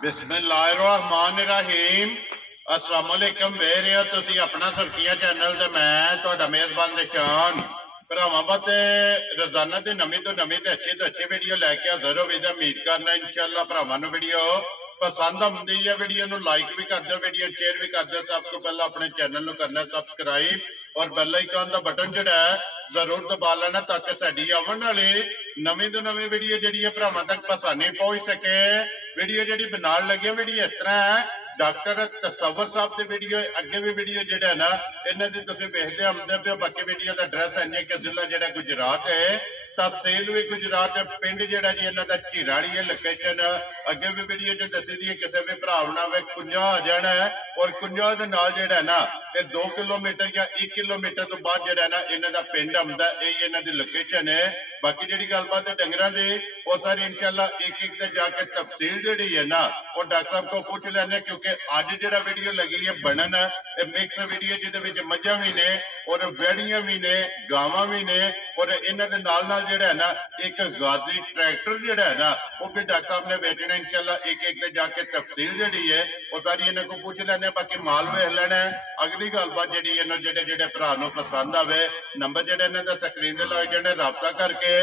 बिस्मिल्लाहिर्रहमानिर्रहीम अस्सलाम वालेकुम वेर हो तुसी अपना सुर्खियां चैनल ते मैं तुहाडा मेजबान निशान भरावां वास्ते रोजाना की नवी तो नवी ते अच्छी वीडियो लैके हाजिर हो उम्मीद करना इंशाअल्लाह भरावां नूं वीडियो पसंद आउंदी है। वीडियो नूं लाइक भी कर दो, वीडियो शेयर भी कर दो। सब तो पहला अपने चैनल नूं करना सबसक्राइब और बैल आइकन का बटन जिहड़ा है जरूर दबा लेना ताकि साडी आउण वाली नवी तो नवी वीडियो जिहड़ी है भरावां तक आसानी पहुंच सके। वीडियो जिहड़ी बनाउण लगे वीडियो इस तरह है डॉक्टर तसव्वुर साहब की वीडियो अगे भी वीडियो जिहड़ा है ना इन्हां दी तुसीं वेखदे आउंदे पे। बाकी वीडियो का एड्रैस है कि जिला जिहड़ा गुजरात है, तहसील भी गुजरात, पिंड जिहड़ा जी इन्हां दा झीराड़ी है। लोकेशन अगे भी वीडियो च दसी दी है। किसी भी भरा बनावे कुंजा आ जाना है और कुंजा दे नाल जिहड़ा है ना ये 2 किलोमीटर या 1 किलोमीटर तो बाद जिहड़ा है ना इन्हां दा पिंड आउंदा, यही इन्हां दी लोकेशन है। बाकी जिहड़ी गलबात है डंगरां दी वो सारी इंशाअल्लाह एक एक ते जाके तफसील जिहड़ी है ना वो डॉक्टर साहब को पूछ लेने, क्योंकि अज जिहड़ा वीडियो लगी है बनन मिक्स वीडियो जिहदे विच मझां भी ने और वेड़ियां भी ने, गावां भी ने और इन्हां दे नाल नाल जिहड़ा है ना एक गाजी ट्रैक्टर जिहड़ा है ना वो भी डॉक्टर साहब ने बेचना। इंशाअल्लाह एक एक ते जाके तफसील जिहड़ी है वो सारी इन्हां को पूछ लेने। बाकी माल वेख लेना है। अगली गलबात जिहड़ी इन्हां जिहड़े जिहड़े भरा नूं पसंद आवे नंबर जिहड़े इन्हां दा स्क्रीन ते लग जाने, राबता करके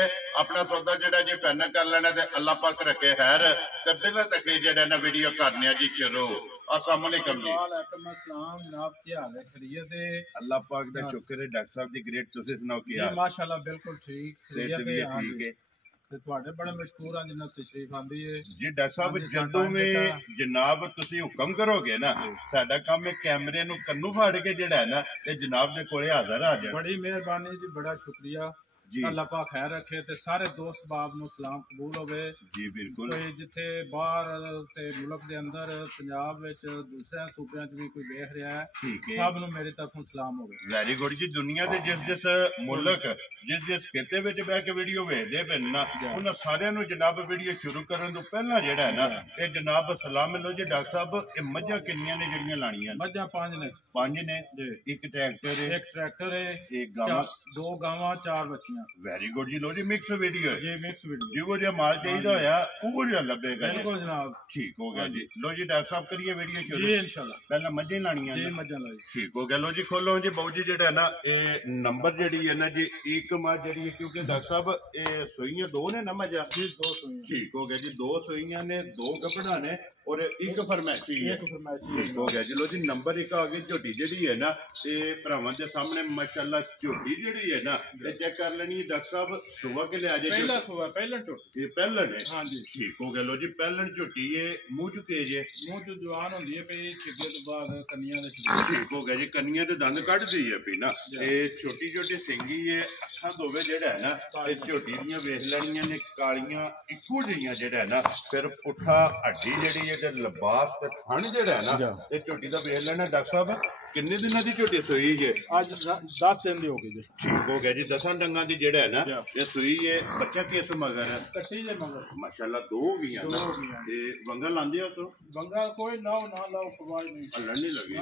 अपना सौदा जिहड़ा जी फाइनल कर लेना ते अल्लाह पाक रखे खैर ते बिला तक जिहड़ा ना वीडियो करने जी शुरू। अस्सलाम वालेकुम जी। वालेकुम अस्सलाम जनाब, क्या हाल है? खैरियत है? अल्लाह पाक दा शुक्र है। डॉक्टर साहब दी ग्रेट तुसीं सुनाओ की हाल? माशाअल्लाह बिल्कुल ठीक, सेहत भी ठीक है ते तुहाडे बड़े मशहूर हैं जिन्ना तशरीफ आंदी है जी। डॉक्टर साहब जदों में जनाब तुसीं हुक्म करोगे ना साडा काम है कैमरे नूं कन्नू फाड़ के जिहड़ा है ना ते जनाब दे कोले हाजिर आ जाए। बड़ी मेहरबानी जी, बड़ा शुक्रिया। अल्लाह पाक खैर रखे ते सारे दोस्त बाब नूं सलाम कबूल होवे जी। बिल्कुल कोई जिथे बाहर ते मुल्क दे अंदर पंजाब विच दूसरे सूबे च भी कोई देख रहा है सब नूं मेरी तरफों सलाम होवे। वेरी गुड जी। दुनिया दे जिस जिस मुल्क जिस जिस खेते विच बैठ के वीडियो वेखदे पे ना उन्हां सारियां नूं जनाब वीडियो शुरू करन तो पहला जिहड़ा है ना ये जनाब सलाम लो जी। डॉक्टर साहब ये मझां किन्नियां ने जिहड़ियां लाणियां? मझां 5 ने। 5 ने। एक ट्रैक्टर है, एक ट्रैक्टर है, एक गावां, 2 गावां, 4 बच्चियां। वेरी गुड जी। लो जी मिक्स वीडियो है जी, मिक्स वीडियो जिहो जिहा माल चाहिदा होया उहो जिहा लभेगा। बिल्कुल जनाब, ठीक हो गया जी। लो जी डॉक्टर साहब करिए वीडियो शुरू जी इंशाल्लाह। पहला मझे लाणियां जी मझां लाई ठीक हो गया। लो जी खोलो जी बाबू जी जिहड़ा है ना ये नंबर जिहड़ी है ना जी एक मझ जिहड़ी है क्योंकि डॉक्टर साहब ये सूइयां 2 ने ना मझां जी 2 सूइयां। ठीक हो गया जी। 2 सूइयां ने, 2 गबड़ा ने और एक फरमैशी है। ठीक हो गया जी। लो जी नंबर एक आ गई। झोटी जिहड़ी है ना ये भरावां दे सामने माशाअल्लाह झोटी जिहड़ी है ना ये चेक कर लेनी है डॉक्टर साहब। सुबह के लिहाजे पहला सुबह पहला झोटी ये पहलन है। हां जी ठीक हो गया। लो जी पहलन झोटी है मुंह चुके जे मुंह चो जवान होंदी है पे छिगे तो बाद कन्नियां दे ठीक हो गया जी। कन्नियां दे दंद कढ दी है पी ना ये छोटी छोटी सिंगी है अखा दोवे जेड़ा है ना ये झोटी दियां वेख लैणियां ने कालियां इक्को जिहियां जेड़ा है ना फिर पुठा हड्डी जेड़ी है ते लिबास ते थण जेड़ा है ना ये झोटी दा वेख लेना। डॉक्टर साहब किन्ने दिनां दी झोटी सूई है? आज 10 दिन दी हो गई जी। ठीक हो गया जी। 10 डंगां दी जेड़ा है ना ये सूई है। बच्चा किस मगर है? कट्टी जे मगर माशाअल्लाह 2 हो गई ना ते वंगा लांदे हो तो वंगा कोई लाओ ना लाओ परवाह नहीं, हल्लण नहीं लगी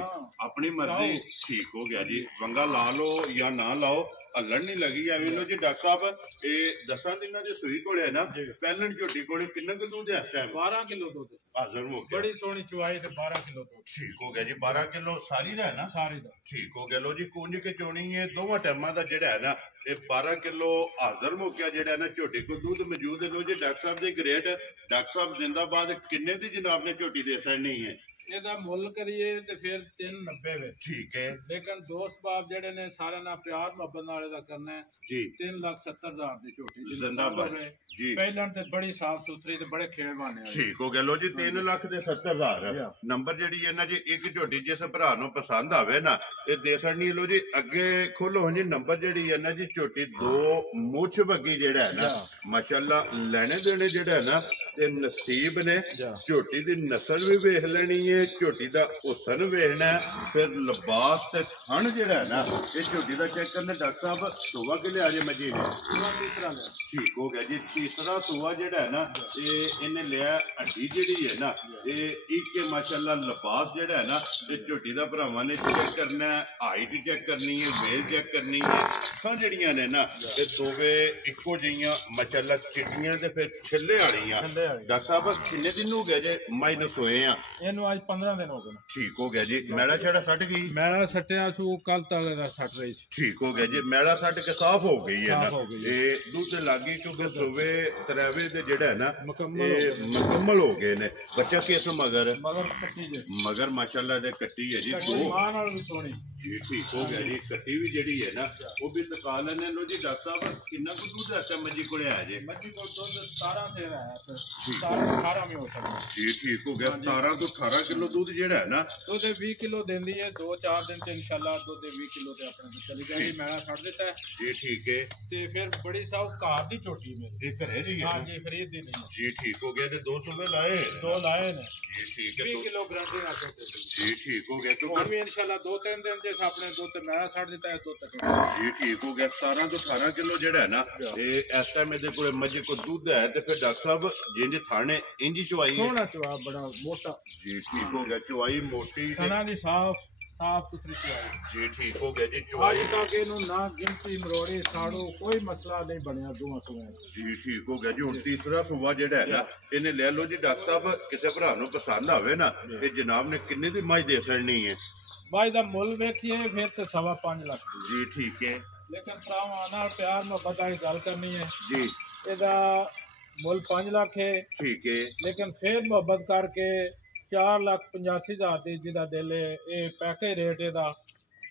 अपनी मर्जी। ठीक हो गया जी। वंगा ला लो या ना लाओ हल्लण नहीं लगी है। लो जी डॉक्टर साहब ये 10 दिनां दी सूई कोले है ना पहलन झोटी कोले किन्ना क दूध है इस टाइम? 12 किलो दूध हाजिर हो गया। बड़ी सोहनी चुवाई ते 12 किलो दूध। ठीक हो गया जी। 12 किलो सारी दा है ना? सारी दा। ठीक हो गया। लो जी कुंज के चोनी है दोवां टाइमां दा जेड़ा है ना ये 12 किलो हाजिर हो गया जेड़ा है ना झोटी को दूध मौजूद है। लो जी डॉक्टर साहब दी ग्रेट डॉक्टर साहब जिंदाबाद। किन्ने दी जनाब ने झोटी दे सकनी है? ਇਹਦਾ ਮੁੱਲ ਕਰੀਏ ਤੇ ਫਿਰ 390 ਵੇ। ठीक है ਲੇਕਿਨ ਦੋਸਤ ਬਾਪ ਜਿਹੜੇ ਨੇ ਸਾਰਿਆਂ ਨਾਲ ਪਿਆਰ ਮੁਹੱਬਤ ਨਾਲ ਇਹਦਾ ਕਰਨਾ ਹੈ जी 3,70,000 ਦੀ ਝੋਟੀ जिंदाबाद जी। ਪਹਿਲਾਂ ਤੇ ਬੜੀ ਸਾਫ ਸੁਥਰੀ ਤੇ ਬੜੇ ਖੇਡਵਾਨੇ ਆ। ठीक हो गया। लो जी 3,70,000 नंबर जी है ना जी एक झोटी जिस भरा नूं पसंद आवे ना ये दे सकनी है। लो जी अगे खोलो जी नंबर जी है ना जी झोटी 2 मुछ वगी जेड़ा है ना माशाअल्लाह लेने देने जेड़ा है ना ते नसीब ने झोटी दी नस्ल भी वेख लेनी है ये झोटी का हुसन वेखना फिर लिबास ते थन जिहड़ा है ना ये झोटी का चेक करना। डॉक्टर साहब सूआ के लिया जे मजी ने ठीक हो गया जी। तीसरा सूआ जिहड़ा है ना ये इन्हें लिया हड्डी जिहड़ी है ना ये एक के माशाल्लाह लिबास जिहड़ा है ना ये झोटी का भरावां ने चेक करना है, हाइट चेक करनी है, वेल चेक करनी है। अखां जिहड़ियां ने ना ये दोवे इक्को जिहियां माशाल्लाह चिट्टियां ते फिर छिल्ले वालियां। डॉक्टर साहब किन्ने दिन हो गए जे माई नूं सोए आ? ਇਹਨੂੰ ਅੱਜ 15 ਦਿਨ ਹੋ ਗਏ ਨੇ। ठीक हो गया जी। मैला छेड़ा सट गई? ਮੈਲਾ ਸੱਟਿਆ ਸੂ ਕੱਲ तक ਦਾ ਸੱਟ ਰਹੀ ਸੀ। ठीक हो गया जी। मैला सट के साफ हो गई है साफ ना हो गई। ये दूध लागी क्योंकि सुबह तरेवे दे जेड़ा है ना मुकम्मल ये मुकम्मल हो गए ने। बच्चा किस मगर ਮਗਰ ਕੱਟੀ ਜੇ मगर माशाल्लाह दे कट्टी है जी ਕੱਟੀ दो ਮਾਂ ਨਾਲ ਵੀ ਸੋਹਣੀ। जी ठीक हो गया जी। कट्टी भी जेड़ी है ना वो भी तका लेने लो जी। डॉक्टर साहब कितना कुछ दूध ऐसा मजी को आ जे? ਮੱਝੀ ਕੋਲ ਦੁੱਧ 17 से रहा है 17 18 में हो सकता है। जी ठीक हो गया। 17 ਤੋਂ 18 किलो दूध जेड़ा है ना ਦੁੱਧ 20 ਕਿਲੋ ਦਿੰਦੀ ਹੈ। 2-4 ਦਿਨ ਚ ਇਨਸ਼ਾਅੱਲਾ ਦੁੱਧ 20 ਕਿਲੋ ਤੇ ਆਪਣੇ ਕੋਲ ਚਲੀ ਜਾਏਗੀ। ਮੈਲਾ ਛੱਡ ਦਿੱਤਾ ਹੈ जी ठीक है। ਤੇ ਫਿਰ ਬੜੀ ਸਾਊ ਘਾਟ ਦੀ ਝੋਟੀ ਮੇਰੀ। ये घरे जी है ਹਾਂ ना? ਜੀ ਖਰੀਦ ਦੀ ਨਹੀਂ। जी ठीक हो गया। ते 2 सुबह लाए हैं ਦੋ ਲਾਏ ਨੇ जी ठीक है। 20 ਕਿਲੋ ਗਰੰਟੀ ਨਾਲ ਦੇ ਦਿੱਤੀ। जी ठीक हो गया। तो ਹੁਣ ਵੀ ਇਨਸ਼ਾਅੱਲਾ 2-3 ਦਿਨ ਚ ਆਪਣੇ ਦੁੱਧ ਮੈਲਾ ਛੱਡ ਦਿੱਤਾ ਹੈ ਦੁੱਧ ਤੱਕ। जी ठीक हो गया। 17 ਤੋਂ 18 किलो जेड़ा है ना ये इस टाइम ਇਹਦੇ ਕੋਲੇ ਮੱਝ ਕੋ ਦੁੱਧ ਹੈ ਤੇ ਫਿਰ ਡਾਕਟਰ ਸਾਹਿਬ ਜਿੰਜ ਥਾਣੇ ਇੰਜ ਹੀ ਚਵਾਈ ਹੈ। ਸੋਹਣਾ ਚਵਾ ਬੜਾ ਮੋਟਾ जी ठीक हो गया। चवाई मोटी ते- ਖਾਣਾ ਦੀ ਸਾਫ ਸੁਥਰੀ ਚਵਾਈ। जी ठीक हो गया जी। ਅੱਜ चवाई ਤੱਕ ਇਹਨੂੰ ਨਾ ਗਿਣਤੀ ਮਰੋੜੇ ਸਾੜੋ ਕੋਈ ਮਸਲਾ ਨਹੀਂ ਬਣਿਆ ਦੋਵਾਂ ਸੂਆਂ ਚ। जी ठीक हो गया जी। ਹੁਣ ਤੀਸਰਾ ਸੂਆ ਜਿਹੜਾ ਹੈ ਨਾ ਇਹਨੇ ਲੈ ਲਓ ਜੀ। ਡਾਕਟਰ ਸਾਹਿਬ ਕਿਸੇ ਭਰਾ ਨੂੰ ਪਸੰਦ ਆਵੇ ਨਾ ਇਹ ਜਨਾਬ ਨੇ ਕਿੰਨੇ ਦੀ ਮੱਝ ਦੇ ਸਕਣੀ ਹੈ? ਬਾਈ ਦਾ ਮੁੱਲ ਵੇਖੀਏ ਫਿਰ ਤੇ 5.5 ਲੱਖ ਦੀ। जी ठीक है ਲੇਕਿਨ ਭਰਾਵਾਂ ਨਾਲ ਪਿਆਰ ਮੁਹੱਬਤ ਦੀ ਗੱਲ ਕਰਨੀ ਹੈ। जी ਇਹਦਾ ਮੁੱਲ 5 ਲੱਖ ਹੈ ठीक है ਲੇਕਿਨ ਫਿਰ ਮੁਹੱਬਤ ਕਰਕੇ 4,85,000 ਦੀ ਜਿਹਦਾ ਦਿਲ ਹੈ ਇਹ ਪੈਕੇਜ ਰੇਟ ਇਹਦਾ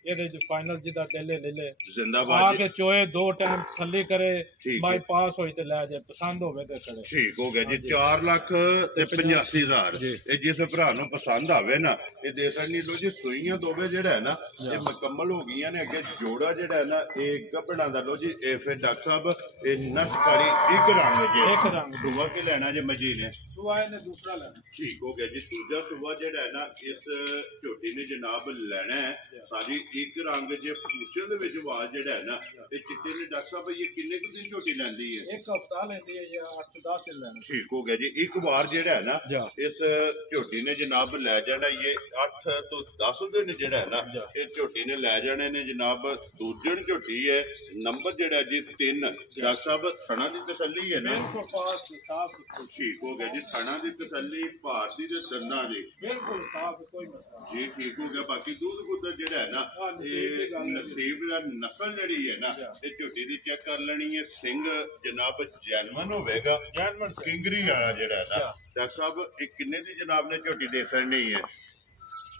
ਇਹਦੇ ਚ ਫਾਈਨਲ ਜਿਹਦਾ ਦਿਲ ਹੈ ਲੈ ਲੈ ਆ जिंदाबाद ਕੇ जी। ਚੋਏ 2 ਟਾਈਮ ਤਸੱਲੀ ਕਰੇ ਠੀਕ ਹੈ। ਬਾਈ ਪਾਸ ਹੋਈ ਤੇ ਲੈ ਜੇ ਪਸੰਦ ਹੋਵੇ ਤੇ ਕਰੇ। ਠੀਕ ਹੋ ਗਿਆ ਜੀ। 4,85,000 ਜੀ। ਇਹ ਜਿਸ ਭਰਾ ਨੂੰ ਪਸੰਦ ਆਵੇ ਨਾ ਇਹ ਦੇ ਸਕਣੀ ਲੋ ਜੀ। ਸੂਈਆਂ ਦੋਵੇਂ ਜਿਹੜਾ ਹੈ ਨਾ ਇਹ ਮੁਕੰਮਲ ਹੋ ਗਈਆਂ ਨੇ। ਅੱਗੇ ਜੋੜਾ ਜਿਹੜਾ ਹੈ ਨਾ ਇਹ ਗੱਭਣਾ ਦਾ ਲੋ ਜੀ। ਇਹ ਫਿਰ ਡਾਕਟਰ ਸਾਹਿਬ ਇਹ ਨਸਕਾਰੀ ਇੱਕ ਰੰਗ ਜੇ ਇੱਕ ਰੰਗ। ਸੁਬਾ ਕੇ ਲੈਣਾ ਜੇ ਮਜੀ ਨੇ। ਸੁਆ ਇਹਨੇ ਦੂਸਰਾ ਲੈਣਾ। ਠੀਕ ਹੋ ਗਿਆ ਜੀ। ਦੂਜਾ ਸੁਬਾ ਜਿਹੜਾ ਹੈ ਨਾ ਇਸ ਝੋਟੀ ਨੇ ਜਨਾਬ ਲੈਣਾ ਹੈ ਸਾਰੀ ਇੱਕ ਰੰਗ ਜੇ ਪੂਛਣ ਦੇ ਵਿੱਚ ਆਵਾਜ਼ ਜਿਹੜਾ ਹੈ ਨਾ ਇਹ ਚਿੱਟੇ ਨੇ। ਡਾਕਟਰ ਸਾਹਿਬ ਇਹ ਕਿੰਨੇ ਕੁ ਦਿਨ ਝੋਟੀ ਲੈਂਦੀ ਹੈ? ਇੱਕ ਹਫਤਾ ਲੈਂਦੀ ਹੈ ਜਾਂ 8-10 ਦਿਨ ਲੈਣਾ। ਠੀਕ ਹੋ ਗਿਆ ਜੀ। ਇੱਕ ਵਾਰ ਜਿਹੜਾ ਹੈ ਨਾ ਜਾ। ਇਸ ਝੋਟੀ ਨੇ ਜਨਾਬ ਲੈ ਜਾਣਾ ਇਹ 8 ਤੋਂ 10 ਦਿਨ ਜਿਹੜਾ ਹੈ ਨਾ ਜਾ। ਇਹ ਝੋਟੀ ਨੇ ਲੈ ਜਾਣੇ ਨੇ ਜਨਾਬ। ਦੂਜਣ ਝੋਟੀ ਹੈ ਨੰਬਰ ਜਿਹੜਾ ਜੀ 3। ਡਾਕਟਰ ਸਾਹਿਬ ਥਣਾ ਦੀ ਤਸੱਲੀ ਹੈ ਨਾ? ਬਿਲਕੁਲ ਪਾਸ ਸਾਫ ਸੁਥਰੀ। ਠੀਕ ਹੋ ਗਿਆ ਜੀ। ਥਣਾ ਦੀ ਤਸੱਲੀ ਭਾਰਤੀ ਦੇ ਦੰਦਾਂ ਦੀ ਬਿਲਕੁਲ ਸਾਫ ਕੋਈ ਮਸਲਾ ਜੀ ਠੀਕ ਹੋ ਗਿਆ। ਬਾਕੀ ਦੁੱਧ ਗੁੱਦਰ ਜਿਹੜਾ ਹੈ ਨਾ ਇਹ ਨਸੀਬ ਦਾ ਨਸਲ ਜਿਹੜੀ ਹੈ ਨਾ ਇਹ ਝੋਟੀ ਦੀ ਚੈੱਕ ਕਰ ਲੈਣੀ ਹੈ। ਸਿੰਘ ਜਨਾਬ ਜੈਨਮਨ ਹੋਵੇਗਾ। ਜੈਨਮਨ ਕਿੰਗਰੀ ਵਾਲਾ ਜਿਹੜਾ ਹੈ ਨਾ ਡਾਕਟਰ ਸਾਹਿਬ ਇਹ ਕਿੰਨੇ ਦੀ ਜਨਾਬ ਨੇ ਝੋਟੀ ਦੇ ਸਕਣੀ ਹੈ?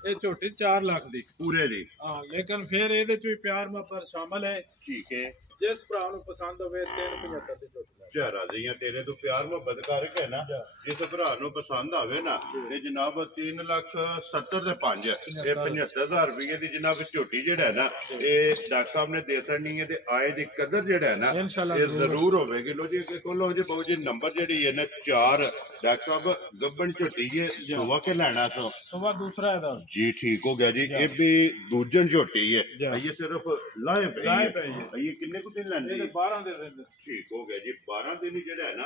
ਇਹ ਝੋਟੀ 4 ਲੱਖ ਦੀ ਪੂਰੇ ਦੀ? ਹਾਂ ਲੇਕਿਨ ਫਿਰ ਇਹਦੇ ਚ ਵੀ ਪਿਆਰ ਮੁਹੱਬਤ ਸ਼ਾਮਲ ਹੈ। ਠੀਕ ਹੈ। ਜਿਸ ਭਰਾ ਨੂੰ ਪਸੰਦ ਹੋਵੇ 375 ਦੀ ਝੋਟੀ ਲੈ। ਚਾਰਾ ਦੀਆਂ ਤੇਰੇ ਤੋਂ ਪਿਆਰ ਮੁਹੱਬਤ ਕਰਕੇ ਨਾ ਜਿਸ ਭਰਾ ਨੂੰ ਪਸੰਦ ਆਵੇ ਨਾ ਇਹ ਜਨਾਬ 3,70,000 ਦੇ 5 ਇਹ 75,000 ਰੁਪਏ ਦੀ ਜਨਾਬ ਝੋਟੀ ਜਿਹੜਾ ਹੈ ਨਾ ਇਹ ਡਾਕਟਰ ਸਾਹਿਬ ਨੇ ਦੇ ਸਕਣੀ ਹੈ। ਤੇ ਆਏ ਦੀ ਕਦਰ ਜਿਹੜਾ ਹੈ ਨਾ ਇਨਸ਼ਾਅੱਲਾ ਇਹ ਜ਼ਰੂਰ ਹੋਵੇਗੀ। ਲੋ ਜੀ ਕੋਲੋਂ ਜੀ ਬਾਬੂ ਜੀ ਨੰਬਰ ਜਿਹੜੀ ਹੈ ਨਾ 4 ਡਾਕਟਰ ਸਾਹਿਬ ਗੱਬਨ ਝੋਟੀ ਜੇ ਸੁਵਾ ਕੇ ਲੈਣਾ ਤੋਂ ਸੁਬਾ ਦੂਸਰਾ ਇਹਦਾ जी ठीक हो गया जी। ये भी दूजन झोटी है ये सिर्फ लाए पे ये किन्ने कुछ दिन लेंदी है? 12 ਦੇ ਦਿਨ। ठीक हो गया जी। 12 दिन ही जेड़ा है ना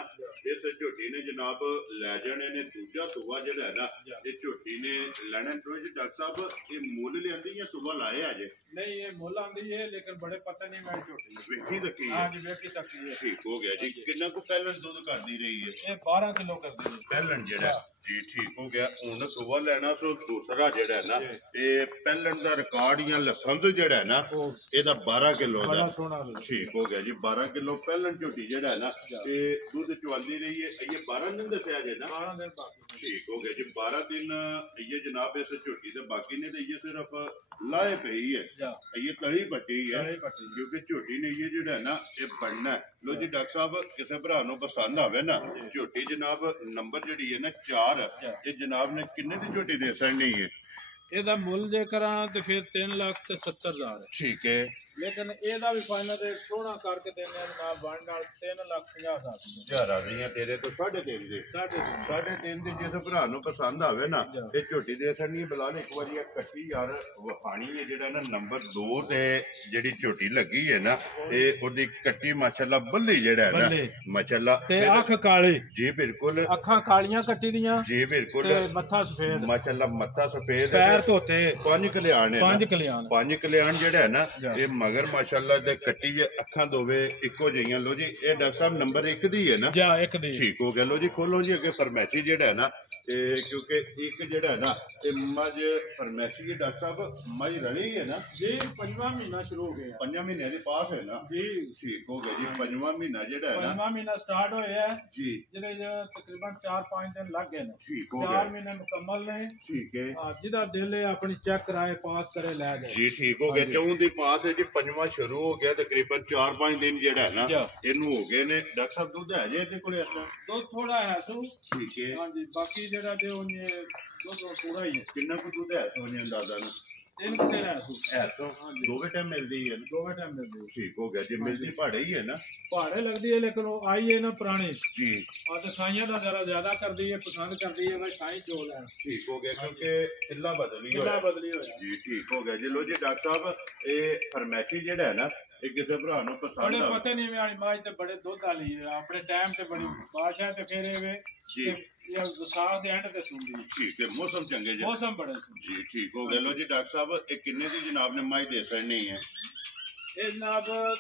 इस झोटी ने जनाब लै जाने ने। दूजा सुबह जेड़ा है ना ये झोटी ने लेने। डॉक्टर साहब ये मुल लियांदी या सुबह लाए अजे? नहीं ये मुल आंदी है लेकिन बड़े पता नहीं मैं झोटी वेखी तकी हां है? जी वेखी तकी है। ठीक हो गया जी। किन्ना को पहलन दूध करदी रही है? ये 12 किलो करदी है पहलन जेड़ा जी ठीक हो गया। हुन सुबह लेना सो दूसरा जेड़ा है ना ये पहलन दा रिकॉर्ड या लाइसेंस जेड़ा है ना ਇਹਦਾ 12 ਕਿਲੋ ਦਾ। बड़ा सोना है। ठीक हो गया जी। 12 किलो पहलन झोटी जेड़ा है ना ये दूध चवाली रही है। ये 12 दिन दसिया जे ना? 12 दिन बाकी। ठीक हो गया जी। 12 दिन ये जनाब इस झोटी दे बाकी ने तो ये सिर्फ लाए पे ही है। ये तली पट्टी है क्योंकि झोटी ने ये जेड़ा है ना ये बनना है। लो जी डॉक्टर साहब किसी भरा नूं पसंद आवे ना झोटी जनाब नंबर जेड़ी है ना 4 ये जनाब ने किन्ने दी झोटी दे सकनी है? ਇਹਦਾ ਮੁੱਲ ਜੇ ਕਰਾਂ ਤੇ ਫਿਰ 3,70,000 ਹੈ। ठीक है लेकिन ਇਹਦਾ ਵੀ ਫਾਈਨਲ ਰੇਟ ਸੋਹਣਾ ਕਰਕੇ ਦੇਣੇ ਆ ਜਨਾਬ ਵੰਡ ਨਾਲ 3,50,000 ਹਜ਼ਾਰਾਂ ਦੀਆਂ ਤੇਰੇ ਤੋਂ 3.5 ਦੇ 3.5 ਦੀ ਜਿਸ ਭਰਾ ਨੂੰ ਪਸੰਦ ਆਵੇ ਨਾ ਇਹ ਝੋਟੀ ਦੇ ਛੱਡਣੀ ਬਲਾਲ ਇੱਕ ਵਾਰੀ ਇਹ ਕੱਟੀ ਯਾਰ ਵਖਾਣੀ ਹੈ ਜਿਹੜਾ ਨਾ ਨੰਬਰ 2 ਤੇ ਜਿਹੜੀ ਝੋਟੀ ਲੱਗੀ ਹੈ ਨਾ ਇਹ ਉਹਦੀ ਕੱਟੀ ਮਾਸ਼ਾਅੱਲਾ ਬੱਲੀ ਜਿਹੜਾ ਹੈ ਨਾ ਮਾਸ਼ਾਅੱਲਾ ਤੇ ਅੱਖ ਕਾਲੀ ਜੀ ਬਿਲਕੁਲ ਅੱਖਾਂ ਕਾਲੀਆਂ ਕੱਟੀ ਦੀਆਂ ਜੀ ਬਿਲकुल ਮੱਥਾ ਸਫੇਦ ਮਾਸ਼ਾਅੱਲਾ ਮੱਥਾ ਸਫੇਦ ਪੈਰ ਧੋਤੇ ਪੰਜ ਕਲਿਆਣ ਹੈ ਪੰਜ ਕਲਿਆਣ ਜਿਹੜਾ ਹੈ ਨਾ ਇਹ ਮਗਰ ਮਾਸ਼ਾਅੱਲਾ ਦੇ ਕੱਟੀ ਅੱਖਾਂ ਦੋਵੇਂ ਇੱਕੋ ਜਿਹੀਆਂ ਲੋ ਜੀ ਇਹ ਡਾਕਟਰ ਸਾਹਿਬ ਨੰਬਰ 1 ਦੀ ਹੈ ਨਾ ਜਾਂ 1 ਦੀ ਠੀਕ ਹੋ ਗਿਆ ਲੋ ਜੀ ਖੋਲੋ ਜੀ ਅੱਗੇ ਫਰਮੈਸੀ ਜਿਹੜਾ ਹੈ ਨਾ क्योंकि एक जड़ा है ना मझ फरमैसी डॉक्टर साहब मझ रली है ना जी 5वां महीना शुरू हो गया 5 महीने के पास है ना जी ठीक हो गया जी 5वां महीना जड़ा है ना 5वां महीना स्टार्ट होया है जी जिहदे तकरीबन 4-5 दिन लग गए ने ठीक हो गया 4 महीने मुकम्मल ने ठीक है जिहदा दिल है अपनी चेक कराए पास करे ले गए जी ठीक हो गया चौं दी पास है जी 5वां शुरू हो गया तकरीबन 4-5 दिन जड़ा है ना इनू हो गए ने डॉक्टर साहब दूध है जे इहदे कोले अपना दूध थोड़ा है सू ठीक है हां जी बाकी ਜਿਹੜਾ ਦੇ ਉਹਨੇ ਦੁੱਧ ਪੂਰਾ ਹੀ ਹੈ ਕਿੰਨਾ ਕੁ ਦੁੱਧ ਹੈ ਸੋਨੇ ਅੰਦਾਜ਼ਾ ਨੂੰ 3 ਕਿਲੋ ਹੈ ਤੋਂ ਦੋਵੇਂ ਟਾਈਮ ਮਿਲਦੀ ਹੈ ਦੋਵੇਂ ਟਾਈਮ ਮਿਲਦੀ ਠੀਕ ਹੋ ਗਿਆ ਜੀ ਮਿਲਦੀ ਭਾੜੇ ਹੀ ਹੈ ਨਾ ਭਾੜੇ ਲੱਗਦੀ ਹੈ ਲੇਕਿਨ ਉਹ ਆਈ ਹੈ ਨਾ ਪੁਰਾਣੀ ਜੀ ਆ ਤੇ ਸਾਈਆਂ ਦਾ ਜ਼ਰਾ ਜ਼ਿਆਦਾ ਕਰਦੀ ਹੈ ਪਸੰਦ ਕਰਦੀ ਹੈ ਬਈ ਸਾਈ ਚੋ ਲੈਣ ਠੀਕ ਹੋ ਗਿਆ ਕਿਉਂਕਿ ਕਿੱਲਾ ਬਦਲੀ ਹੋਇਆ ਜੀ ਠੀਕ ਹੋ ਗਿਆ ਜੀ ਲੋ ਜੀ ਡਾਕਟਰ ਸਾਹਿਬ ਇਹ ਫਰਮੈਸੀ ਜਿਹੜਾ ਹੈ ਨਾ ਇਹ ਕਿਸੇ ਭਰਾ ਨੂੰ ਪਸੰਦ ਬੜੇ ਪਤਾ ਨਹੀਂ ਵਾਲੀ ਮਾਝ ਤੇ ਬੜੇ ਦੁੱਧ ਵਾਲੀ ਹੈ ਆਪਣੇ ਟਾਈਮ ਤੇ ਬੜੀ ਬਾਦਸ਼ਾਹ ਤੇ ਫੇਰੇ ਵੇ ਜੀ ਇਹ ਵਿਸਾਖ ਦੇ ਐਂਡ ਤੇ ਸੁਣਦੀ ਠੀਕ ਹੈ ਮੌਸਮ ਚੰਗੇ ਜੀ ਮੌਸਮ ਬੜੇ ਜੀ ਠੀਕ ਹੋ ਗਿਆ ਲੋ ਜੀ ਡਾਕਟਰ ਸਾਹਿਬ ਇਹ ਕਿੰਨੇ ਦੀ ਜਨਾਬ ਨੇ ਮਾਝ ਦੇ ਸਕਣੀ ਹੈ ਇਹ ਜਨਾਬ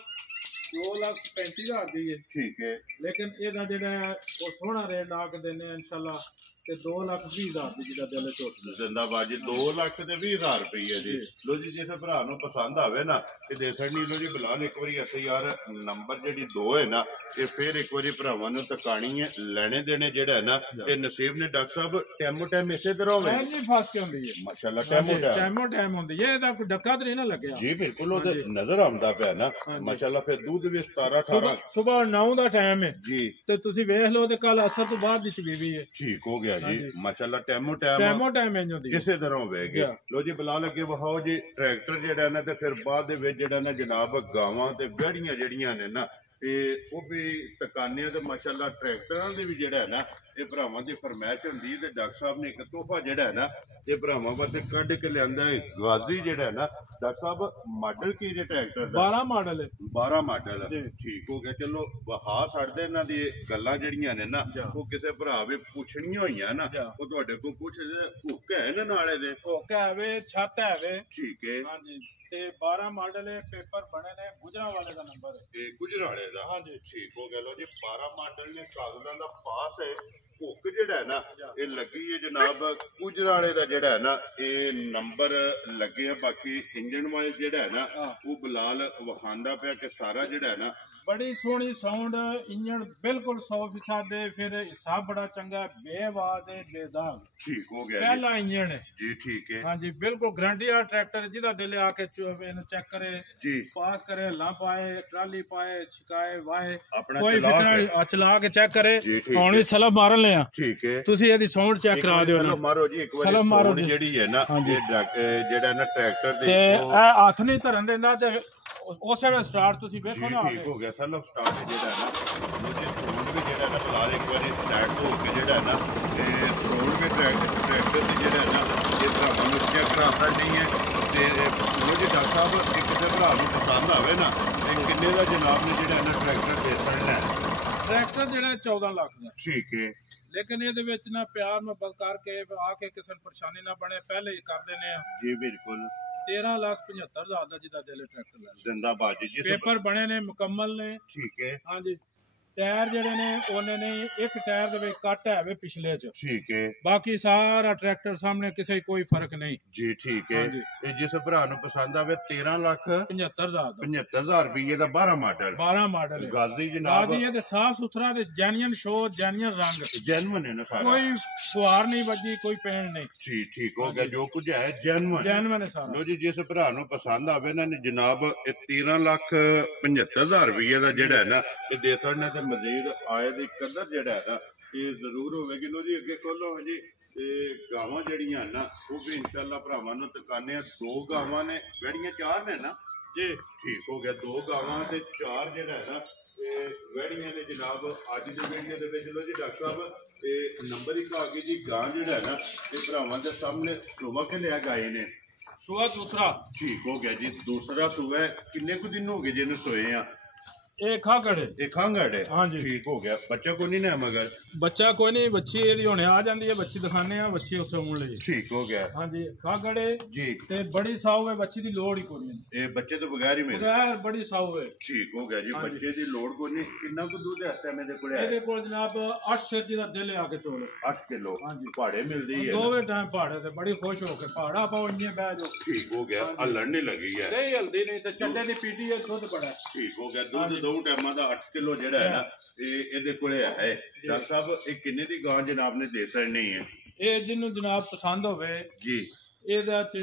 2,35,000 ਦੀ ਹੈ ਠੀਕ ਹੈ ਲੇਕਿਨ ਇਹਦਾ ਜਿਹੜਾ ਉਹ ਸੋਹਣਾ ਰੇਟ ਲਾ ਕੇ ਦਿੰਦੇ ਆ ਇਨਸ਼ਾਅੱਲਾ ਤੇ 2,20,000 ਦੀ ਜਿਹਦਾ ਦਿਲ ਝੋਟ ਜ਼ਿੰਦਾਬਾਦ ਜੀ 2,20,000 ਰੁਪਏ ਜੀ ਲੋ ਜੀ ਜਿਸ ਭਰਾ ਨੂੰ ਪਸੰਦ ਆਵੇ ਨਾ ਇਹ ਦੇ ਸਕਣੀ ਲੋ ਜੀ ਬਲਾਲ ਇੱਕ ਵਾਰੀ ਅਸੀਂ ਯਾਰ ਨੰਬਰ ਜਿਹੜੀ 2 ਹੈ ਨਾ ਇਹ ਫਿਰ ਇੱਕ ਵਾਰੀ ਭਰਾਵਾਂ ਨੂੰ ਤਕਾਣੀ ਹੈ ਲੈਣੇ ਦੇਣੇ ਜਿਹੜਾ ਹੈ ਨਾ ਇਹ ਨਸੀਬ ਨੇ ਡਾਕਟਰ ਸਾਹਿਬ ਟੈਮੋ ਟਾਈਮ ਇਸੇ ਤਰ੍ਹਾਂ ਹੋਵੇ ਜੀ ਫਸ ਕੇ ਹੁੰਦੀ ਹੈ ਮਾਸ਼ਾਅੱਲਾ ਟੈਮੋ ਟਾਈਮ ਹੁੰਦੀ ਹੈ ਇਹਦਾ ਕੋਈ ਡੱਕਾ ਤੇ ਨਹੀਂ ਨਾ ਲੱਗਿਆ ਜੀ ਬਿਲਕੁਲ ਉਹਦੇ ਨਜ਼ਰ ਆਉਂਦਾ ਪਿਆ ਨਾ ਮਾਸ਼ਾਅੱਲਾ ਫਿਰ ਦੁੱਧ ਵੀ 17-18 ਸਵੇਰ 9 ਦਾ ਟਾਈਮ ਹੈ ਜੀ ਤੇ ਤੁਸੀਂ ਵੇਖ ਲਓ ਤੇ ਕੱਲ ਅਸਰ ਤੋਂ ਬਾਅਦ ਦੀ ਚਬੀਵੀ ਹੈ ਠੀਕ ਹੋ ਗਿਆ ਜੀ ਮਾਸ਼ਾਅੱਲਾ ਟੈਮੋ ਟਾਈਮ ਇੰਜ ਹੁੰਦੀ ਕਿਸੇ ਤਰ੍ਹਾਂ ਹੋਵੇਗੀ ਲੋ ਜੀ ਬਲਾਲ ਅੱਗੇ ਵਹਾਓ ਜੀ ਟਰੈਕਟਰ ਜਿਹੜਾ ਨਾ ਤੇ ਫਿਰ ਬਾਅਦ ਦੇ ਵਿੱਚ ਜਿਹੜਾ ਨਾ ਜਨਾਬ ਗਾਵਾਂ ਤੇ ਗੜੀਆਂ ਜਿਹੜੀਆਂ ਨੇ ਨਾ ਉਹ ਵੀ ਟਕਾਨੇ ਤੇ ਮਾਸ਼ਾਅੱਲਾ ਟਰੈਕਟਰਾਂ ਦੇ ਵੀ ਜਿਹੜਾ ਹੈ ਨਾ ਇਹ ਭਰਾਵਾਂ ਦੀ ਫਰਮਾਇਸ਼ ਹੁੰਦੀ ਹੈ ਤੇ ਡਾਕਟਰ ਸਾਹਿਬ ਨੇ ਇੱਕ ਤੋਹਫਾ ਜਿਹੜਾ ਹੈ ਨਾ ਇਹ ਭਰਾਵਾਂ ਵਾਸਤੇ ਕੱਢ ਕੇ ਲਿਆਂਦਾ ਹੈ ਗਾਜ਼ੀ ਜਿਹੜਾ ਹੈ ਨਾ ਡਾਕਟਰ ਸਾਹਿਬ ਮਾਡਲ ਕੀ ਜੇ ਟਰੈਕਟਰ ਦਾ 12 ਮਾਡਲ ਹੈ 12 ਮਾਡਲ ਠੀਕ ਹੋ ਗਿਆ ਚਲੋ ਵਹਾ ਛੱਡਦੇ ਇਹਨਾਂ ਦੀ ਗੱਲਾਂ ਜਿਹੜੀਆਂ ਨੇ ਨਾ ਉਹ ਕਿਸੇ ਭਰਾ ਵੀ ਪੁੱਛਣੀਆਂ ਹੋਈਆਂ ਨਾ ਉਹ ਤੁਹਾਡੇ ਕੋਲ ਪੁੱਛਦੇ ਹੁੱਕ ਹੈ ਨਾ ਨਾਲੇ ਦੇ ਹੁੱਕ ਹੈ ਵੇ ਛੱਤ ਹੈ ਵੇ ਠੀਕ ਹੈ ਹਾਂਜੀ ਤੇ 12 ਮਾਡਲ ਹੈ ਪੇਪਰ ਬਣੇ ਨੇ ਗੁਜਰਾਂਵਾਲੇ ਦਾ ਨੰਬਰ ਹੈ ਇਹ ਗੁਜਰਾਂਵਾਲੇ ਦਾ ਹਾਂਜੀ ਠੀਕ ਹੋ ਗਿਆ ਲੋ ਜੀ 12 ਮਾਡਲ ਨੇ ਕਾਗਜ਼ਾਂ ਦਾ ਪਾਸ ਹੈ ਹੁੱਕ ਜਿਹੜਾ ਹੈ ਨਾ ਇਹ ਲੱਗੀ ਹੈ ਜਨਾਬ ਗੁਜਰਾਂਵਾਲੇ ਦਾ ਜਿਹੜਾ ਹੈ ਨਾ ਇਹ ਨੰਬਰ ਲੱਗੇ ਆ ਬਾਕੀ ਇੰਜਨ ਵਾਇਲ ਜਿਹੜਾ ਹੈ ਨਾ ਉਹ ਬਲਾਲ ਵਖਾਂਦਾ ਪਿਆ ਕਿ ਸਾਰਾ ਜਿਹੜਾ ਹੈ ਨਾ बड़ी सोहनी साउंड इंजन बिल्कुल 100% है फिर हिसाब बड़ा चंगा बेआवाज है बेदाग ठीक हो गया पहला इंजन है जी ठीक है हाँ जी बिल्कुल गारंटी वाला ट्रैक्टर जिदा दिल आके चेक करे जी पास करे ला पाए ट्राली पाए छिकाए वाए कोई चला के चेक करे ਹੁਣ ਵੀ ਸਲਮ ਮਾਰਨ ਲਿਆ ਠੀਕ ਹੈ ਤੁਸੀਂ ਇਹਦੀ ਸਾਊਂਡ ਚੈੱਕ ਕਰਾ ਦਿਓ ਨਾ ਮਾਰੋ ਜੀ ਇੱਕ ਵਾਰੀ ਸਾਊਂਡ ਜਿਹੜੀ ਹੈ ਨਾ ਇਹ ਜਿਹੜਾ ਨਾ ਟਰੈਕਟਰ ਦੇ ਇਹ ਹੱਥ ਨਹੀਂ ਧਰਨ ਦਿੰਦਾ ਤੇ ਉਸੇ ਵੇਲੇ ਸਟਾਰਟ ਤੁਸੀਂ ਵੇਖੋ ਨਾ ਠੀਕ ਹੋ ਗਿਆ ਸਲੋ ਸਟਾਰਟ ਜਿਹੜਾ ਹੈ ਨਾ ਮੁਝੇ ਸਾਊਂਡ ਵੀ ਜਿਹੜਾ ਨਾ ਬੁਲਾ ਇੱਕ ਵਾਰੀ ਸਾਈਡ ਤੋਂ ਹੋ ਕੇ ਜਿਹੜਾ ਨਾ ਤੇ ਸਾਊਂਡ ਵੀ ਟਰੈਕਟਰ ਦੀ ਜਿਹੜਾ ਨਾ ਇਹ ਭਰਾਵਾਂ ਨੂੰ ਚੈੱਕ ਕਰਾਉਂਦਾ ਨਹੀਂ ਹੈ ਤੇ ਮੁਝੇ ਡਾਕਟਰ ਸਾਹਿਬ ਇੱਕ ਕਿਸੇ ਭਰਾ ਨੂੰ ਪਸੰਦ ਆਵੇ ਨਾ ਤੇ ਕਿੰਨੇ ਦਾ ਜਨਾਬ ਨੇ ਜਿਹੜਾ ਨਾ ਟਰੈਕਟਰ ਦੇ ਸਕਣਾ ਟਰੈਕਟਰ ਜਿਹੜਾ 14 ਲੱਖ ਦਾ ਠੀਕ ਹੈ ਲੇਕਿਨ ਇਹਦੇ ਵਿੱਚ ਨਾ ਪਿਆਰ ਮੁਹੱਬਤ ਕਰਕੇ ਆ ਕੇ ਕਿਸੇ ਨੂੰ ਪਰੇਸ਼ਾਨੀ ਨਾ ਬਣੇ ਪਹਿਲੇ ਹੀ ਕਰ ਦਿੰਦੇ ਆ ਜੀ ਬਿਲਕੁਲ 13,75,000 ਦਾ ਜਿਹਦਾ ਦਿਲ ਟਰੈਕਟਰ ਲੈ ਜ਼ਿੰਦਾਬਾਦ ਜੀ ਪੇਪਰ ਬਣੇ ਨੇ ਮੁਕੰਮਲ ਨੇ ਠੀਕ ਹੈ ਹਾਂਜੀ ਟਾਇਰ ਜਿਹੜੇ ਨੇ ਉਹਨੇ ਨੇ ਇੱਕ ਟਾਇਰ ਦੇ ਵਿੱਚ ਕੱਟ ਹੈ ਵੇ ਪਿਛਲੇ ਚ ਠੀਕ ਹੈ ਬਾਕੀ ਸਾਰਾ ਟਰੈਕਟਰ ਸਾਹਮਣੇ ਕਿਸੇ ਕੋਈ ਫਰਕ ਨਹੀਂ ਜੀ ਠੀਕ ਹੈ ਤੇ ਜਿਸ ਭਰਾ ਨੂੰ ਪਸੰਦ ਆਵੇ 13,75,000 ਰੁਪਏ ਦਾ 12 ਮਾਡਲ ਗਾਜ਼ੀ ਜਨਾਬ ਗਾਜ਼ੀ ਤੇ ਸਾਫ ਸੁਥਰਾ ਤੇ ਜੈਨੂਇਨ ਸ਼ੋ ਜੈਨੂਇਨ ਰੰਗ ਜੈਨੂਇਨ ਹੈ ਨਾ ਸਾਰਾ ਕੋਈ ਫੁਆਰ ਨਹੀਂ ਵੱਜੀ ਕੋਈ ਪੈਣ ਨਹੀਂ ਠੀਕ ਹੋ ਗਿਆ ਜੋ ਕੁਝ ਹੈ ਜੈਨੂਇਨ ਹੈ ਸਾਰਾ ਲੋ ਜੀ ਜਿਸ ਭਰਾ ਨੂੰ ਪਸੰਦ ਆਵੇ ਨਾ ਜਨਾਬ ਇਹ 13,75,000 ਰੁਪਏ ਦਾ ਜਿਹੜਾ ਹੈ ਨਾ ਇਹ ਦੇ ਸਕਦੇ ਤੇ ਮਜ਼ੀਦ ਆਏ ਦੀ ਕਦਰ ਜਿਹੜਾ ਹੈ ਨਾ ਇਹ ਜ਼ਰੂਰ ਹੋਵੇਗੀ ਲੋ ਜੀ ਅੱਗੇ ਖੋਲੋ ਜੀ ਇਹ ਗਾਵਾਂ ਜਿਹੜੀਆਂ ਨਾ ਉਹ ਵੀ ਇਨਸ਼ਾਅੱਲਾ ਭਰਾਵਾਂ ਨੂੰ ਤਕਾਨੇ 2 ਗਾਵਾਂ ਨੇ ਜਿਹੜੀਆਂ 4 ਨੇ ਨਾ जी ठीक हो गया 2 गावां ते 4 ਜਿਹੜਾ ਹੈ ਨਾ ਵੈੜੀਆਂ ਨੇ ਜਨਾਬ ਅੱਜ ਦੀ ਵੀਡੀਓ ਦੇ ਵਿੱਚ। ਲੋ ਜੀ ਡਾਕਟਰ ਸਾਹਿਬ ਤੇ ਨੰਬਰ 1 ਆ ਗਈ ਜੀ ਗਾਂ ਜਿਹੜਾ ਹੈ ਨਾ ਇਹ ਭਰਾਵਾਂ ਦੇ ਸਾਹਮਣੇ ਸੁਬਾ ਕੇ ਲਿਆ ਗਾਏ ਨੇ ਸੁਆ ਦੂਸਰਾ ਠੀਕ ਹੋ ਗਿਆ ਜੀ ਦੂਸਰਾ ਸੁਬਾ ਹੈ। ਕਿੰਨੇ ਕੁ ਦਿਨ ਹੋ ਗਏ ਜਿਹਨੂੰ ਸੋਏ ਆ ਇਹ ਖਾਂਗੜ है हाँ जी ठीक हो गया बच्चा कोई नहीं ना मगर बच्चा कोई नहीं बच्ची होने आ जाती है बच्ची दिखाने आ बच्ची उसे होने लगी ठीक हो गया हाँ जी खांगड़ जी ते बड़ी साऊ है बच्ची दी लोड़ ही कोई नहीं ये बच्चे तो बगैर ही मिलते बगैर बड़ी साऊ है ठीक हो गया जी बच्चे दी लोड़ कोई नहीं कितना को दूध है इस टाइम मेरे कोले मेरे को जनाब 8 सेर दा दिल आके तोले 8 किलो हाँ जी पहाड़े मिलदी है दोवे टाइम पहाड़े ते बड़ी खुश हो के पहाड़ा पाओ इन्ने बैठ जाओ ठीक हो गया हलण नहीं लगी है नहीं हल्दी नहीं ते चड्डे दी पीटी है दूध बड़ा ठीक हो गया दूध दो टाइमां दा 8 किलो ਜਿਹੜਾ ਹੈ ਨਾ ਇਹਦੇ ਕੋਲੇ ਹੈ ਡਾਕਟਰ ਸਾਹਿਬ ਇਹ ਕਿੰਨੇ ਦੀ ਗਾਂ ਜਨਾਬ ਨੇ ਦੇ ਸਕਣੀ ਹੈ ਇਹ ਜਿਹਨੂੰ ਜਨਾਬ ਪਸੰਦ ਹੋਵੇ ਜੀ ਇਹਦਾ ਚ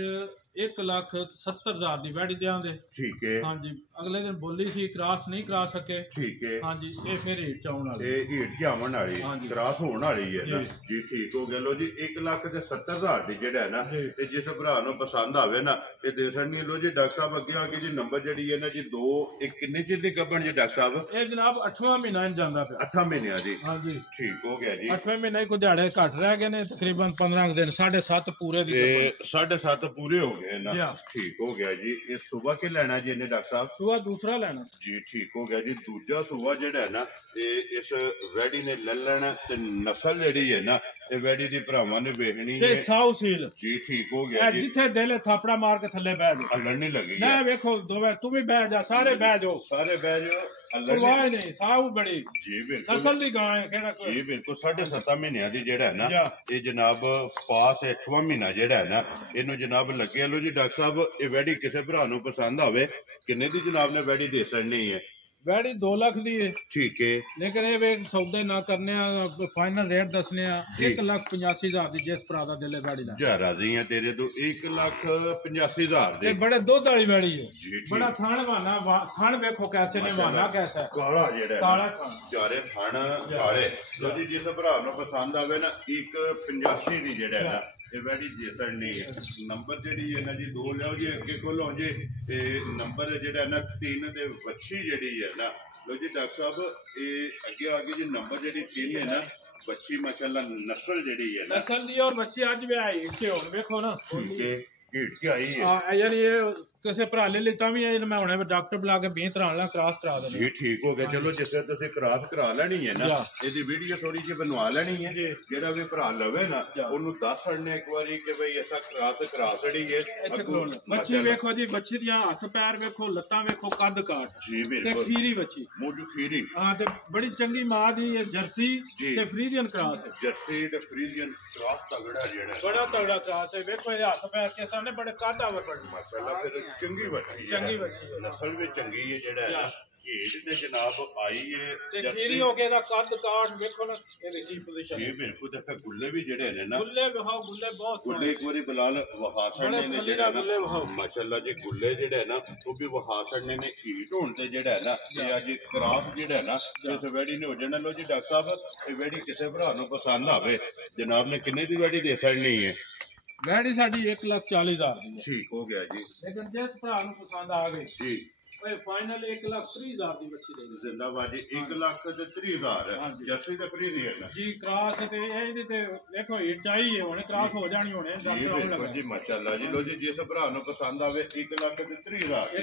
1,70,000 ਦੀ ਵੈੜੀ ਦੇਵਾਂਗੇ ਠੀਕ ਹੈ ਹਾਂਜੀ ਅਗਲੇ ਦਿਨ ਬੋਲੀ ਸੀ ਕ੍ਰਾਸ ਨਹੀਂ ਕਰਾ ਸਕੇ ਠੀਕ ਹੈ ਹਾਂਜੀ ਇਹ ਫਿਰ ਹੀਟ ਚਾਉਣ ਵਾਲੀ ਇਹ ਹੀਟ ਚਾਉਣ ਵਾਲੀ ਕ੍ਰਾਸ ਹੋਣ ਵਾਲੀ ਹੈ ਨਾ ਜੀ ਠੀਕ ਹੋ ਗਿਆ ਲੋ ਜੀ 1,70,000 ਦੀ ਜਿਹੜਾ ਹੈ ਨਾ ਤੇ ਜਿਸ ਭਰਾ ਨੂੰ ਪਸੰਦ ਆਵੇ ਨਾ ਤੇ ਦੇ ਸਕਣੀ ਲੋ ਜੀ ਡਾਕਟਰ ਸਾਹਿਬ ਅੱਗੇ ਆ ਕੇ ਜੀ ਨੰਬਰ ਜਿਹੜੀ ਹੈ ਨਾ ਜੀ 2 ਇਹ ਕਿੰਨੇ ਚਿਰ ਦੀ ਗੱਭਣ ਜੀ ਡਾਕਟਰ ਸਾਹਿਬ ਇਹ ਜਨਾਬ 8ਵਾਂ ਮਹੀਨਾ ਜਾਂਦਾ ਪਿਆ 8 ਮਹੀਨਿਆਂ ਦੀ ਹਾਂਜੀ ਠੀਕ ਹੋ ਗਿਆ ਜੀ 8ਵੇਂ ਮਹੀਨੇ ਕੋ ਦਿਹਾੜੇ ਘੱਟ ਰਹਿ ਗਏ ਨੇ ਤਕਰੀਬਨ 15 ਦਿਨ 7.5 ਪੂਰੇ ਦੀ 7.5 ਪੂਰੇ ਹੋ ना ठीक हो गया जी ये सुबह के लेना जी इन्हें डॉक्टर साहब सुबह दूसरा लेना जी ठीक हो गया जी दूजा सुबह जेड़ा है ना ये इस वैडी ने ले लेना ते नस्ल जेड़ी है ना ये वैडी दी भरावां ने वेखनी है साउ सील जी ठीक हो गया जी जिथे दिल थापड़ा मार के थल्ले बैठ जाओ हलण नहीं लगी ना वेखो दोवे तू भी बैठ जा सारे बैठ जाओ परवाह नहीं साउ बड़ी जी बिल्कुल नस्ल दी गां है केड़ा कोई जी बिल्कुल 7.5 महीने दी जेड़ा है ना ये जनाब पास 8वां महीना जेड़ा है ना इनु जनाब लगे लो जी डॉक्टर साहब ये वैडी किसी भरा नूं पसंद आवे किन्ने दी जनाब ने वैडी दे सकनी है वैडी 2 लाख दी है ठीक है लेकिन ये सौदे ना करने फाइनल रेट दसने 1,85,000 दी जिस भरा दा दिल है वैडी दा जा राजी है तेरे तो 1,85,000 दे बड़े दुध वाली वैडी है बड़ा थान वाना थान देखो कैसे ने वाना कैसा है काला जेड़ा काला चारे थान काले लो जी जिस भरा नूं पसंद आवे ना 1,85 दी जेड़ा है ना वैडी दे सकनी है नंबर जी है ना जी 2 लियाओ जी अगे खोलो जी नंबर जेड़ा ना 3 ते बच्ची जी है ना लो जी डॉक्टर साहब ये अगे आ गई जी नंबर जी 3 है ना बच्ची माशाल्लाह नस्ल जी है ना नस्ल दी और बच्ची आज भी आई इसके हुन देखो ना ठीक है हीट के आई है हां यार ये ਕਿਸੇ ਭਰਾ ਲੈ ਲਈ ਤਾਂ ਵੀ ਇਹ ਮੈਂ ਹੁਣੇ ਡਾਕਟਰ ਬੁਲਾ ਕੇ 20 ਤਰ੍ਹਾਂ ਨਾਲ ਕ੍ਰਾਸ ਕਰਾ ਦੇਣੀ ਜੀ ਠੀਕ ਹੋ ਗਿਆ ਚਲੋ ਜਿਸ ਤਰ੍ਹਾਂ ਤੁਸੀਂ ਕ੍ਰਾਸ ਕਰਾ ਲੈਣੀ ਹੈ ਨਾ ਇਹਦੀ ਵੀਡੀਓ ਥੋੜੀ ਜਿਹੀ ਬਣਵਾ ਲੈਣੀ ਹੈ ਜਿਹੜਾ ਵੀ ਭਰਾ ਲਵੇ ਨਾ ਉਹਨੂੰ ਦੱਸ ਛੜਨੇ ਇੱਕ ਵਾਰੀ ਕਿ ਭਈ ਐਸਾ ਕ੍ਰਾਸ ਕਰਾ ਛੜੀ ਹੈ ਬੱਚੀ ਵੇਖੋ ਜੀ ਬੱਚੀ ਦੀਆਂ ਹੱਥ ਪੈਰ ਵੇਖੋ ਲੱਤਾਂ ਵੇਖੋ ਕੱਦ ਕਾਟ ਜੀ ਬਿਲਕੁਲ ਤੇ ਖੀਰੀ ਬੱਚੀ ਮੂੰਹ ਖੀਰੀ ਹਾਂ ਤੇ ਬੜੀ ਚੰਗੀ ਮਾਂ ਦੀ ਇਹ ਜਰਸੀ ਤੇ ਫਰੀਜ਼ੀਅਨ ਕ੍ਰਾਸ ਹੈ ਜਰਸੀ ਤੇ ਫਰੀਜ਼ੀਅਨ ਕ੍ਰਾਸ ਤਗੜਾ ਜਿਹੜਾ ਬੜਾ ਤਗੜਾ ਕ੍ਰਾਸ ਹੈ ਵੇਖੋ ਇਹ ਹੱਥ ਪੈਰ ਕੇ ਸਾਹਮਣੇ ਬੜੇ ਕੱਦ ਆਵੇ ਬੜੀ ਮਾਸ਼ਾਅੱਲਾ ਫਿਰ ਚੰਗੀ ਬੱਚੀ ਹੈ ਨਸਲ ਵੀ ਚੰਗੀ ਹੈ ਜਿਹੜਾ ਹੈ ਹੀਟ ਤੇ ਜਨਾਬ ਆਈ ਹੈ ਤੇ ਖੀਰੀ ਹੋ ਕੇ ਦਾ ਕੱਦ ਕਾਠ ਵੇਖੋ ਨਾ ਇਹਦੀ ਕੀ ਪੋਜੀਸ਼ਨ ਜੀ ਬਿਲਕੁਲ ਤੇ ਫਿਰ ਗੁੱਲੇ ਵੀ ਜਿਹੜੇ ਨੇ ਨਾ ਗੁੱਲੇ ਵਿਖਾਓ ਗੁੱਲੇ ਬਹੁਤ ਗੁੱਲੇ ਇੱਕ ਵਾਰੀ ਬਲਾਲ ਵਹਾ ਛੜਨੇ ਨੇ ਜਿਹੜਾ ਨਾ ਮਾਸ਼ਾਅੱਲਾ ਜੀ ਗੁੱਲੇ ਜਿਹੜੇ ਨਾ ਉਹ ਵੀ ਵਹਾ ਛੜਨੇ ਨੇ ਹੀਟ ਹੋਣ ਤੇ ਜਿਹੜਾ ਨਾ ਇਹ ਅੱਜ ਕ੍ਰਾਸ ਜਿਹੜਾ ਨਾ ਇਸ ਵੈੜੀ ਨੇ ਹੋ ਜਾਣਾ ਲੋ ਜੀ ਡਾਕਟਰ ਸਾਹਿਬ ਇਹ ਵੈੜੀ ਕਿਸੇ ਭਰਾ ਨੂੰ ਪਸੰਦ ਆਵੇ ਜਨਾਬ ਨੇ ਕਿੰਨੇ ਦੀ ਵੈੜੀ ਦੇ ਸਕਣੀ ਹੈ वैडी साड़ी 1,40,000 दी ठीक हो गया जी लेकिन जिस भरा नूं पसंद आ गई जी फाइनल 1,30,000 दी बच्ची देगी जिंदाबाद जी 1,30,000 जर्सी ते फ्रीजियन जी क्रॉस ते ਇਹਦੀ ਤੇ ਦੇਖੋ ਹੀਟ ਚਾਹੀਏ ਹੁਣ ਕ੍ਰਾਸ ਹੋ ਜਾਣੀ ਹੁਣੇ ਡਾਕਟਰ ਆਉਣ ਲੱਗਾ ਜੀ ਮਾਸ਼ਾਅੱਲਾ ਜੀ ਲੋ ਜੀ ਜਿਸ ਭਰਾ ਨੂੰ ਪਸੰਦ ਆਵੇ 1,30,000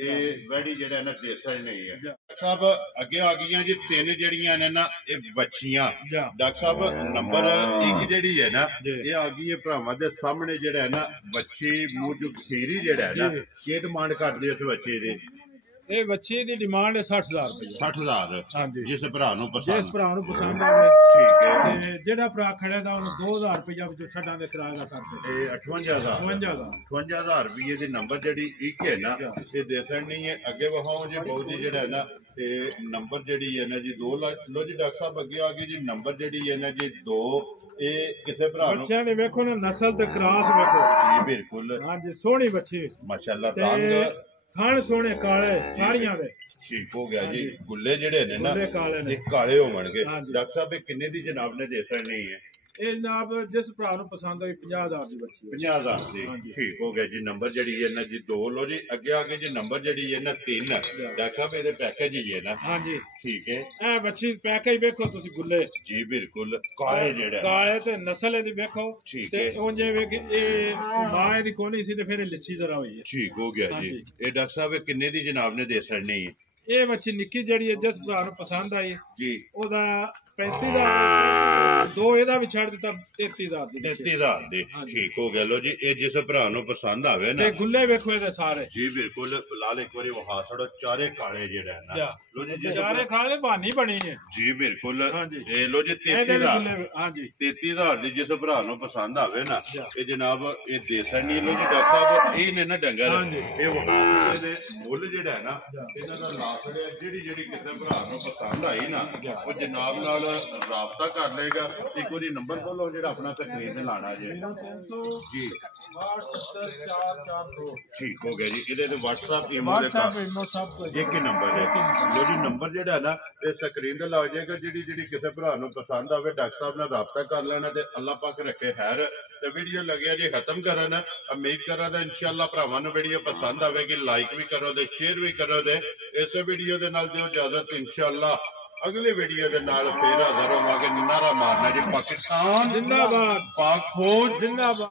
ਇਹ ਵੈਡੀ ਜਿਹੜਾ ਨਾ ਦੇਸਣ ਨਹੀਂ ਹੈ ਸਾਹਿਬ ਅੱਗੇ ਆ ਗਈਆਂ ਜੀ 3 ਜਿਹੜੀਆਂ ਨੇ ਨਾ ਇਹ ਬੱਚੀਆਂ ਡਾਕਟਰ ਸਾਹਿਬ ਨੰਬਰ 1 ਜਿਹੜੀ ਹੈ ਨਾ ਇਹ ਆ ਗਈ ਹੈ ਭਰਾਵਾਂ ਦੇ ਸਾਹਮਣੇ ਜਿਹੜਾ ਹੈ ਨਾ ਬੱਚੀ ਮੂੰਹ ਜੋ ਖੀਰੀ ਜਿਹੜਾ ਹੈ ਨਾ ਕੀ ਡਿਮਾਂਡ ਕਰਦੇ ਇਸ ਬੱਚੇ ਦੇ ਇਹ ਬੱਚੀ ਦੀ ਡਿਮਾਂਡ ਹੈ 60,000 ਰੁਪਏ 60,000 ਹਾਂਜੀ ਜਿਸ ਭਰਾ ਨੂੰ ਪਸੰਦ ਆਵੇ ਠੀਕ ਹੈ ਤੇ ਜਿਹੜਾ ਭਰਾ ਖੜੇ ਦਾ ਉਹਨੂੰ 2,000 ਰੁਪਏ ਵਿੱਚੋਂ ਛੱਡਾਂ ਦੇ ਕਿਰਾਏ ਦਾ ਕਰਦੇ ਇਹ 58,000 ਰੁਪਏ ਦੀ ਨੰਬਰ ਜਿਹੜੀ ਇੱਕ ਹੈ ਨਾ ਇਹ ਦੇ ਸਕਣੀ ਹੈ ਅੱਗੇ ਵਹਾਓ ਜੀ ਬਹੁਤ ਜੀ ਜਿਹੜਾ ਹੈ ਨਾ ਤੇ ਨੰਬਰ ਜਿਹੜੀ ਹੈ ਨਾ ਜੀ 2 ਲੱਖ ਲੋ ਜੀ ਡਾਕਟਰ ਸਾਹਿਬ ਅੱਗੇ ਆ ਗਈ ਜੀ ਨੰਬਰ ਜਿਹੜੀ ਹੈ ਨਾ ਜੀ 2 ਇਹ ਕਿਸੇ ਭਰਾ ਨੂੰ ਬੱਚਿਆਂ ਦੇ ਵੇਖੋ ਨਾ ਨਸਲ ਤੇ ਕ੍ਰਾਸ ਵੇਖੋ ਜੀ ਬਿਲਕੁਲ ਹਾਂਜੀ ਸੋਹਣੀ ਬੱਚੀ ਮਾਸ਼ਾਅੱਲਾ ਰੰਗ ਖਾਣ ਸੋਹਣੇ ਕਾਲੇ ਸਾਰੀਆਂ ਦੇ ਠੀਕ ਹੋ ਗਿਆ ਜੀ ਗੁੱਲੇ ਜਿਹੜੇ ਨੇ ਨਾ ਇਹ ਕਾਲੇ ਹੋਣਗੇ ਡਾਕਟਰ ਸਾਹਿਬ ਇਹ ਕਿੰਨੇ ਦੀ ਜਨਾਬ ਨੇ ਦੇ ਸਕਣੀ ਹੈ ਇਹ ਜਨਾਬ ਜਿਸ ਭਰਾ ਨੂੰ ਪਸੰਦ ਹੋਈ 50,000 ਦੀ ਬੱਚੀ 50,000 ਦੀ ਠੀਕ ਹੋ ਗਿਆ ਜੀ ਨੰਬਰ ਜਿਹੜੀ ਹੈ ਨਾ ਜੀ 2 ਲੋ ਜੀ ਅੱਗੇ ਜੀ ਨੰਬਰ ਜਿਹੜੀ ਹੈ ਨਾ 3 ਡਾਕਟਰ ਸਾਹਿਬ ਇਹਦੇ ਪੈਕੇਜ ਹੀ ਹੈ ਨਾ ਹਾਂਜੀ ਠੀਕ ਹੈ ਇਹ ਬੱਚੀ ਪੈਕੇਜ ਵੇਖੋ ਤੁਸੀਂ ਗੁੱਲੇ ਜੀ ਬਿਲਕੁਲ ਕਾਲੇ ਜਿਹੜਾ ਕਾਲੇ ਤੇ ਨਸਲ ਇਹਦੀ ਵੇਖੋ ਤੇ ਉਹ ਜਿਵੇਂ ਕਿ ਇਹ ਮਾਂ ਇਹਦੀ ਕੋਣੀ ਸੀ ਤੇ ਫਿਰ ਇਹ ਲੱਸੀ ਜ਼ਰਾ ਹੋਈ ਹੈ ਠੀਕ ਹੋ ਗਿਆ ਜੀ ਇਹ ਡਾਕਟਰ ਸਾਹਿਬ ਕਿੰਨੇ ਦੀ ਜਨਾਬ ਨੇ ਦੇ ਛੱਡਣੀ ਹੈ ਇਹ ਬੱਚੀ ਨਿੱਕੀ ਜਿਹੜੀ ਹੈ ਜਿਸ ਭਰਾ ਨੂੰ ਪਸੰਦ ਆਈ ਜੀ ਉਹਦਾ 35,000 ਦੋ ਇਹਦਾ ਵੀ ਛੱਡ ਦਿੱਤਾ 33,000 ਦੀ 33,000 ਦੀ ਠੀਕ ਹੋ ਗਿਆ ਲੋ ਜੀ ਇਹ ਜਿਸ ਭਰਾ ਨੂੰ ਪਸੰਦ ਆਵੇ ਨਾ ਤੇ ਗੁੱਲੇ ਵੇਖੋ ਇਹਦੇ ਸਾਰੇ ਜੀ ਬਿਲਕੁਲ ਲਾਲ ਇੱਕ ਵਾਰੀ ਵਹਾ ਛੜੋ ਚਾਰੇ ਕਾਲੇ ਜਿਹੜਾ ਹੈ ਨਾ ਲੋ ਜੀ ਚਾਰੇ ਕਾਲੇ ਬਾਨੀ ਬਣੀ ਹੈ ਜੀ ਬਿਲਕੁਲ ਇਹ ਲੋ ਜੀ 33,000 ਹਾਂਜੀ 33,000 ਦੀ ਜਿਸ ਭਰਾ ਨੂੰ ਪਸੰਦ ਆਵੇ ਨਾ ਇਹ ਜਨਾਬ ਇਹ ਦੇ ਸਕਣੀ ਲੋ ਜੀ ਡਾਕਟਰ ਸਾਹਿਬ ਇਹ ਨੇ ਨਾ ਡੰਗਰ ਇਹ ਵਹਾ ਦੇ ਮੁੱਲ ਜਿਹੜਾ ਹੈ ਨਾ ਇਹਨਾਂ ਦਾ ਲਾਸ ਜਿਹੜੀ ਕਿਸੇ ਭਰਾ ਨੂੰ ਪਸੰਦ ਆਈ ਨਾ ਉਹ ਜਨਾਬ ਨਾਲ ਰਾਬਤਾ ਕਰ ਲੇਗਾ ਇੱਕ ਵਾਰੀ ਨੰਬਰ ਬੋਲੋ ਜਿਹੜਾ ਆਪਣਾ ਸਕਰੀਨ ਤੇ ਲਾਣਾ ਜੇ ਜੀ 67442 ਠੀਕ ਹੋ ਗਿਆ ਜੀ ਇਹਦੇ ਤੇ WhatsApp ਈਮੇਲ ਦੇ ਇੱਕ ਹੀ ਨੰਬਰ ਹੈ ਲੋ ਜੀ ਨੰਬਰ ਜਿਹੜਾ ਨਾ ਇਹ ਸਕਰੀਨ ਤੇ ਲੱਗ ਜਾਏਗਾ ਜਿਹੜੀ ਕਿਸੇ ਭਰਾ ਨੂੰ ਪਸੰਦ ਆਵੇ ਡਾਕਟਰ ਸਾਹਿਬ ਨਾਲ ਰਾਬਤਾ ਕਰ ਲੈਣਾ ਤੇ ਅੱਲਾਹ ਪਾਕ ਰੱਖੇ ਖੈਰ ਤੇ ਵੀਡੀਓ ਲੱਗਿਆ ਜੀ ਖਤਮ ਕਰਨ ਉਮੀਦ ਕਰਾਂ ਤਾਂ ਇਨਸ਼ਾਅੱਲਾ ਭਰਾਵਾਂ ਨੂੰ ਵੀਡੀਓ ਪਸੰਦ ਆਵੇਗੀ ਲਾਈਕ ਵੀ ਕਰੋ ਤੇ ਸ਼ੇਅਰ ਵੀ ਕਰੋ ਤੇ ਇਸੇ ਵੀਡੀਓ ਦੇ ਨਾਲ ਦਿਓ ਇਜਾਜ਼ਤ ਇਨਸ਼ਾਅੱਲਾ अगले वीडियो के नाल फिर हाजिर होवांगे नारा मारना जी पाकिस्तान जिंदाबाद पाक फौज जिंदाबाद।